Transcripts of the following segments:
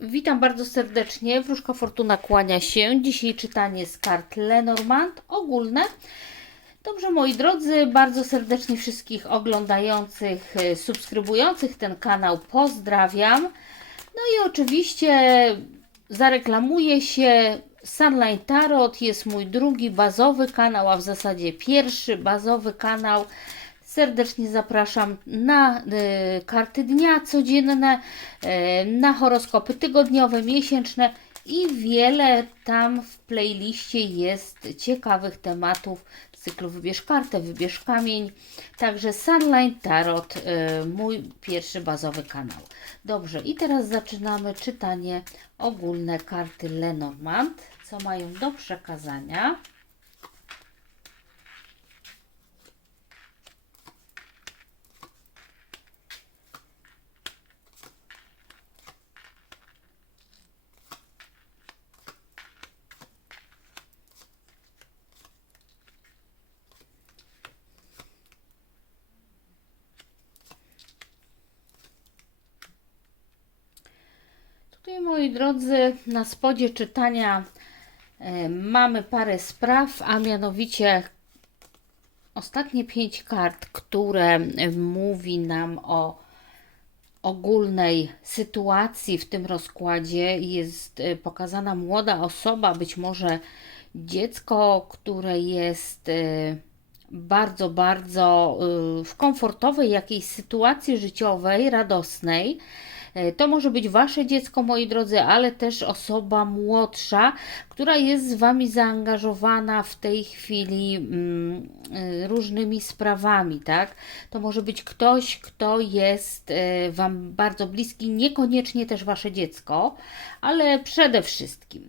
Witam bardzo serdecznie. Wróżka Fortuna kłania się. Dzisiaj czytanie z kart Lenormand ogólne. Dobrze, moi drodzy, bardzo serdecznie wszystkich oglądających, e, subskrybujących ten kanał pozdrawiam. No i oczywiście zareklamuję się. Sunline Tarot jest mój drugi bazowy kanał, a w zasadzie pierwszy bazowy kanał. Serdecznie zapraszam na y, karty dnia codzienne, y, na horoskopy tygodniowe, miesięczne i wiele tam w playliście jest ciekawych tematów cyklu Wybierz kartę, wybierz kamień. Także Sunline Tarot, y, mój pierwszy bazowy kanał. Dobrze, i teraz zaczynamy czytanie ogólne karty Lenormand, co mają do przekazania. Tutaj, moi drodzy, na spodzie czytania e, mamy parę spraw, a mianowicie ostatnie pięć kart, które mówi nam o ogólnej sytuacji w tym rozkładzie. Jest e, pokazana młoda osoba, być może dziecko, które jest e, bardzo, bardzo e, w komfortowej jakiejś sytuacji życiowej, radosnej. E, To może być Wasze dziecko, moi drodzy, ale też osoba młodsza, która jest z Wami zaangażowana w tej chwili mm, y, różnymi sprawami, tak? To może być ktoś, kto jest e, Wam bardzo bliski, niekoniecznie też Wasze dziecko, ale przede wszystkim.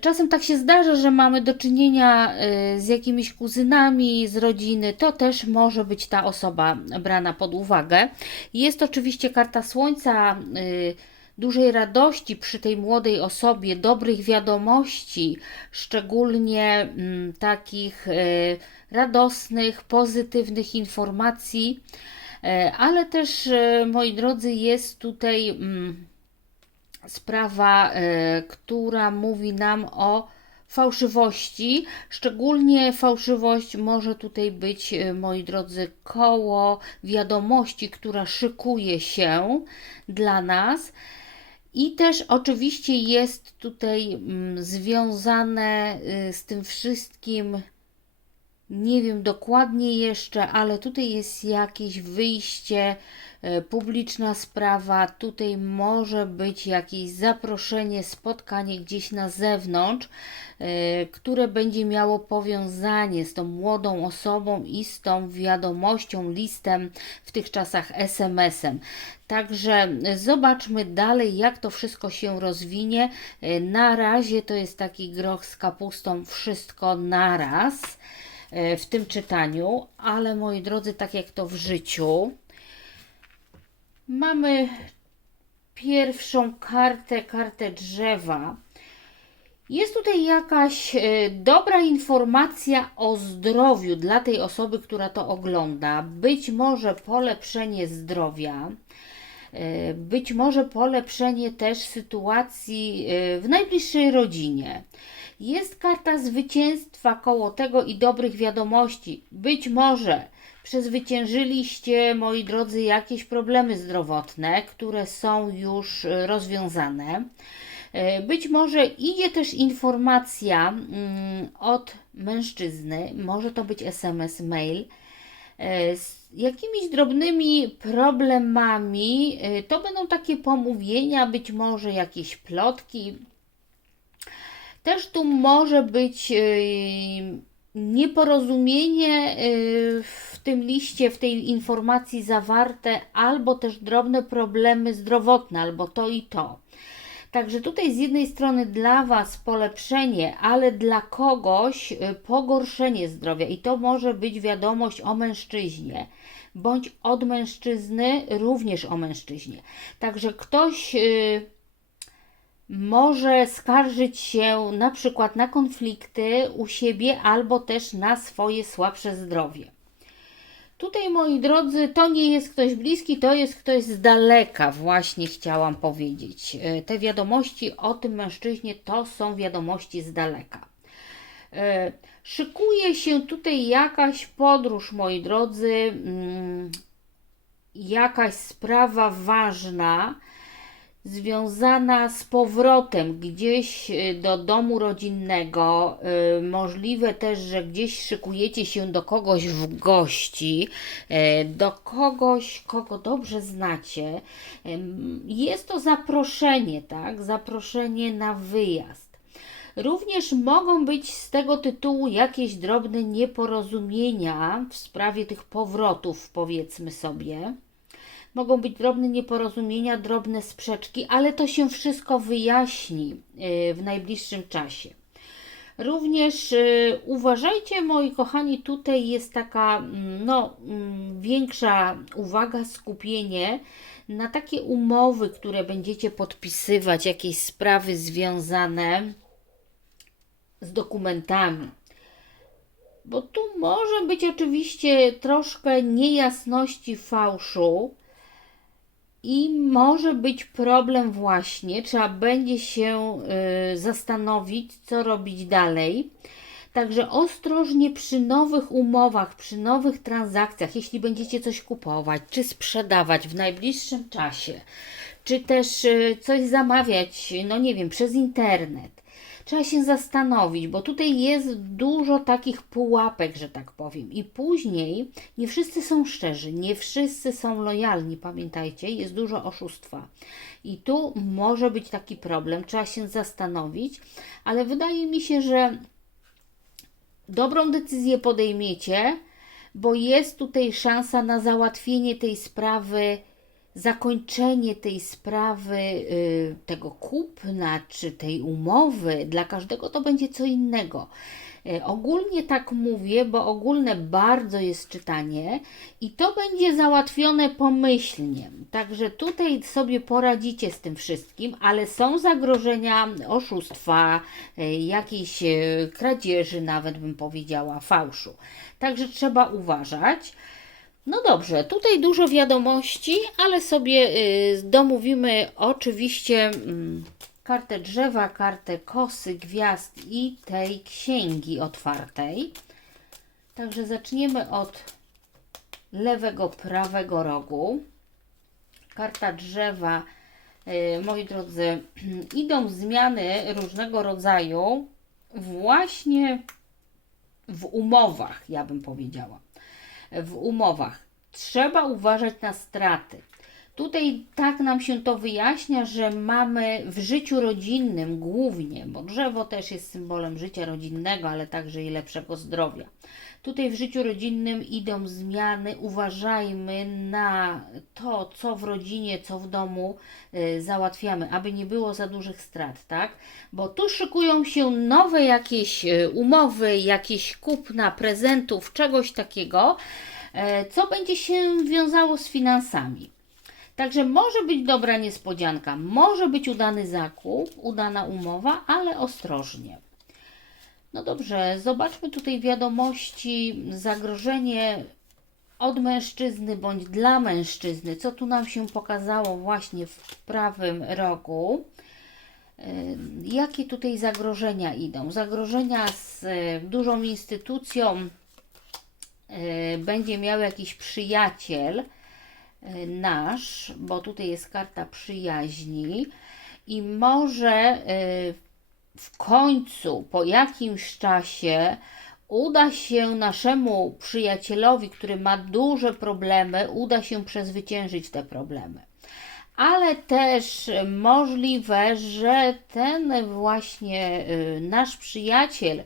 Czasem tak się zdarza, że mamy do czynienia y, z jakimiś kuzynami z rodziny. To też może być ta osoba brana pod uwagę. Jest oczywiście karta Słońca, y, dużej radości przy tej młodej osobie, dobrych wiadomości, szczególnie mm, takich y, radosnych, pozytywnych informacji. Ale też, moi drodzy, jest tutaj. Sprawa, e, która mówi nam o fałszywości. Szczególnie fałszywość może tutaj być, e, moi drodzy, koło wiadomości, która szykuje się dla nas. I też oczywiście jest tutaj mm, związane y, z tym wszystkim nie wiem dokładnie jeszcze, ale tutaj jest jakieś wyjście, e, publiczna sprawa. Tutaj może być jakieś zaproszenie, spotkanie gdzieś na zewnątrz, e, które będzie miało powiązanie z tą młodą osobą i z tą wiadomością, listem, w tych czasach SMS-em. Także zobaczmy dalej, jak to wszystko się rozwinie. E, Na razie to jest taki groch z kapustą, wszystko naraz e, w tym czytaniu, ale moi drodzy, tak jak to w życiu, mamy pierwszą kartę, kartę drzewa. Jest tutaj jakaś e, dobra informacja o zdrowiu dla tej osoby, która to ogląda. Być może polepszenie zdrowia. E, Być może polepszenie też sytuacji e, w najbliższej rodzinie. Jest karta zwycięstwa koło tego i dobrych wiadomości. Być może przezwyciężyliście, moi drodzy, jakieś problemy zdrowotne, które są już e, rozwiązane. E, Być może idzie też informacja mm, od mężczyzny, może to być SMS, mail, e, z jakimiś drobnymi problemami. To będą takie pomówienia, być może jakieś plotki. Też tu może być e, nieporozumienie e, w tym liście, w tej informacji zawarte, albo też drobne problemy zdrowotne, albo to i to. Także tutaj z jednej strony dla Was polepszenie, ale dla kogoś y, pogorszenie zdrowia i to może być wiadomość o mężczyźnie, bądź od mężczyzny również o mężczyźnie. Także ktoś y, może skarżyć się na przykład na konflikty u siebie albo też na swoje słabsze zdrowie. Tutaj, moi drodzy, to nie jest ktoś bliski, to jest ktoś z daleka, właśnie chciałam powiedzieć. E, Te wiadomości o tym mężczyźnie to są wiadomości z daleka. E, Szykuje się tutaj jakaś podróż, moi drodzy, mm, jakaś sprawa ważna związana z powrotem gdzieś y, do domu rodzinnego. Y, Możliwe też, że gdzieś szykujecie się do kogoś w gości, y, do kogoś, kogo dobrze znacie. Jest to zaproszenie, tak? Zaproszenie na wyjazd. Również mogą być z tego tytułu jakieś drobne nieporozumienia w sprawie tych powrotów, powiedzmy sobie. Mogą być drobne nieporozumienia, drobne sprzeczki, ale to się wszystko wyjaśni y, w najbliższym czasie. Również y, uważajcie, moi kochani, tutaj jest taka mm, no, mm, większa uwaga, skupienie na takie umowy, które będziecie podpisywać, jakieś sprawy związane z dokumentami. Bo tu może być oczywiście troszkę niejasności, fałszu i może być problem właśnie. Trzeba będzie się y, zastanowić, co robić dalej. Także ostrożnie przy nowych umowach, przy nowych transakcjach, jeśli będziecie coś kupować czy sprzedawać w najbliższym czasie, czy też y, coś zamawiać, no nie wiem, przez internet trzeba się zastanowić, bo tutaj jest dużo takich pułapek, że tak powiem. I później nie wszyscy są szczerzy, nie wszyscy są lojalni, pamiętajcie, jest dużo oszustwa. I tu może być taki problem, trzeba się zastanowić, ale wydaje mi się, że dobrą decyzję podejmiecie, bo jest tutaj szansa na załatwienie tej sprawy zakończenie tej sprawy, y, tego kupna czy tej umowy, dla każdego to będzie co innego. Y, Ogólnie tak mówię, bo ogólne bardzo jest czytanie i to będzie załatwione pomyślnie. Także tutaj sobie poradzicie z tym wszystkim, ale są zagrożenia oszustwa, y, jakiejś kradzieży, nawet bym powiedziała, fałszu. Także trzeba uważać. No dobrze, tutaj dużo wiadomości, ale sobie y, domówimy oczywiście mm, kartę drzewa, kartę kosy, gwiazd i tej księgi otwartej. Także zaczniemy od lewego, prawego rogu. Karta drzewa, y, moi drodzy, idą zmiany różnego rodzaju właśnie w umowach, ja bym powiedziała w umowach. Trzeba uważać na straty. Tutaj tak nam się to wyjaśnia, że mamy w życiu rodzinnym głównie, bo drzewo też jest symbolem życia rodzinnego, ale także i lepszego zdrowia. Tutaj w życiu rodzinnym idą zmiany. Uważajmy na to, co w rodzinie, co w domu y, załatwiamy, aby nie było za dużych strat, tak? Bo tu szykują się nowe jakieś y, umowy, jakieś kupna prezentów, czegoś takiego, e, co będzie się wiązało z finansami. Także może być dobra niespodzianka, może być udany zakup, udana umowa, ale ostrożnie. No dobrze, zobaczmy tutaj wiadomości, zagrożenie od mężczyzny bądź dla mężczyzny. Co tu nam się pokazało właśnie w prawym rogu? Yy, Jakie tutaj zagrożenia idą? Zagrożenia z yy, dużą instytucją yy, będzie miał jakiś przyjaciel nasz, bo tutaj jest karta przyjaźni i może yy, w końcu, po jakimś czasie, uda się naszemu przyjacielowi, który ma duże problemy, uda się przezwyciężyć te problemy. Ale też możliwe, że ten właśnie y, nasz przyjaciel,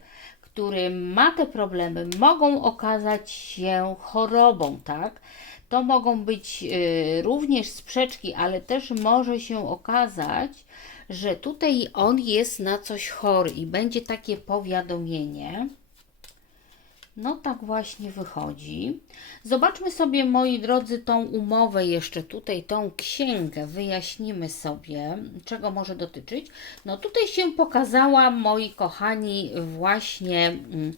który ma te problemy, mogą okazać się chorobą, tak? To mogą być y, również sprzeczki, ale też może się okazać, że tutaj on jest na coś chory i będzie takie powiadomienie. No tak właśnie wychodzi. Zobaczmy sobie, moi drodzy, tą umowę jeszcze tutaj, tą księgę. Wyjaśnimy sobie, czego może dotyczyć. No tutaj się pokazała, moi kochani, właśnie mm,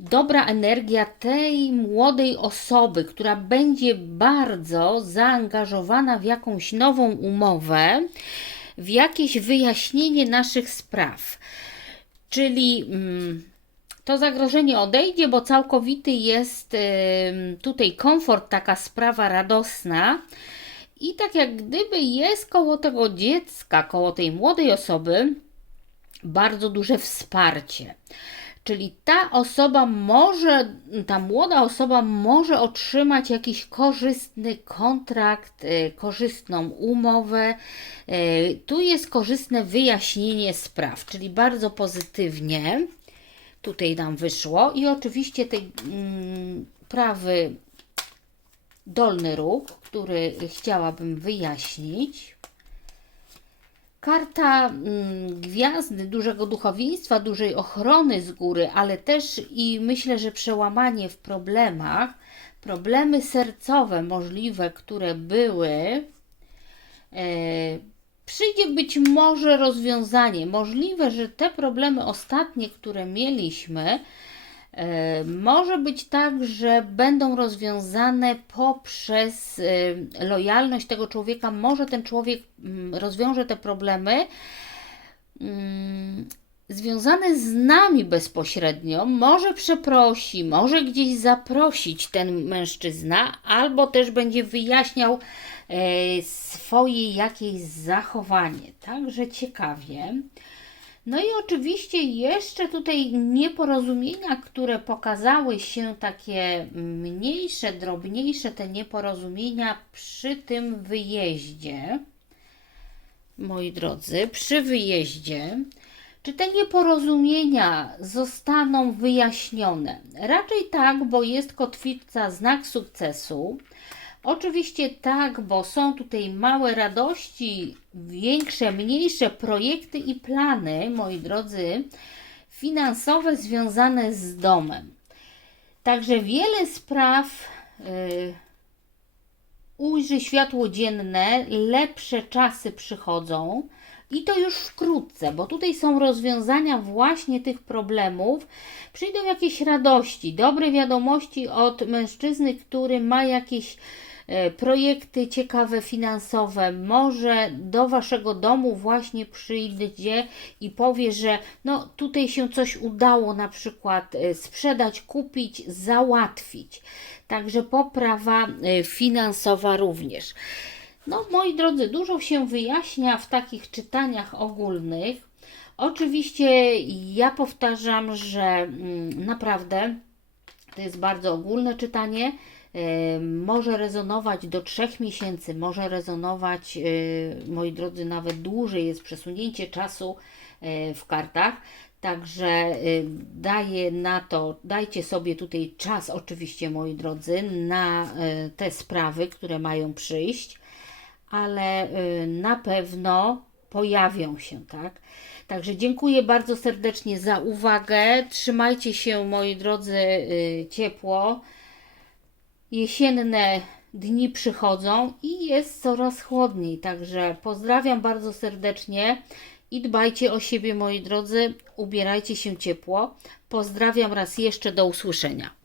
dobra energia tej młodej osoby, która będzie bardzo zaangażowana w jakąś nową umowę, w jakieś wyjaśnienie naszych spraw. Czyli mm, to zagrożenie odejdzie, bo całkowity jest tutaj komfort, taka sprawa radosna. I tak jak gdyby jest koło tego dziecka, koło tej młodej osoby, bardzo duże wsparcie. Czyli ta osoba może, ta młoda osoba może otrzymać jakiś korzystny kontrakt, y, korzystną umowę. Y, Tu jest korzystne wyjaśnienie spraw, czyli bardzo pozytywnie tutaj nam wyszło. I oczywiście tej mm, prawy dolny róg, który chciałabym wyjaśnić. Karta mm, gwiazdy, dużego duchowieństwa, dużej ochrony z góry, ale też i myślę, że przełamanie w problemach, problemy sercowe możliwe, które były, e, przyjdzie być może rozwiązanie. Możliwe, że te problemy ostatnie, które mieliśmy, E, Może być tak, że będą rozwiązane poprzez e, lojalność tego człowieka. Może ten człowiek mm, rozwiąże te problemy mm, związane z nami bezpośrednio. Może przeprosi, może gdzieś zaprosić ten mężczyzna, albo też będzie wyjaśniał swoje jakieś zachowanie. Także ciekawie. No i oczywiście jeszcze tutaj nieporozumienia, które pokazały się takie mniejsze, drobniejsze te nieporozumienia przy tym wyjeździe. Moi drodzy, przy wyjeździe, czy te nieporozumienia zostaną wyjaśnione? Raczej tak, bo jest kotwica znak sukcesu. Oczywiście tak, bo są tutaj małe radości, większe, mniejsze projekty i plany, moi drodzy, finansowe związane z domem. Także wiele spraw y, ujrzy światło dzienne, lepsze czasy przychodzą i to już wkrótce, bo tutaj są rozwiązania właśnie tych problemów. Przyjdą jakieś radości, dobre wiadomości od mężczyzny, który ma jakieś projekty ciekawe finansowe, może do waszego domu właśnie przyjdzie i powie, że no tutaj się coś udało na przykład e, sprzedać, kupić, załatwić. Także poprawa e, finansowa również. No, moi drodzy, dużo się wyjaśnia w takich czytaniach ogólnych. Oczywiście ja powtarzam, że mm, naprawdę to jest bardzo ogólne czytanie. E, Może rezonować do trzech miesięcy, może rezonować, e, moi drodzy, nawet dłużej jest przesunięcie czasu e, w kartach. Także y, daję na to, dajcie sobie tutaj czas, oczywiście, moi drodzy, na te sprawy, które mają przyjść, ale na pewno pojawią się, tak? Także dziękuję bardzo serdecznie za uwagę. Trzymajcie się, moi drodzy, ciepło. Jesienne dni przychodzą i jest coraz chłodniej. Także pozdrawiam bardzo serdecznie i dbajcie o siebie, moi drodzy. Ubierajcie się ciepło. Pozdrawiam raz jeszcze. Do usłyszenia.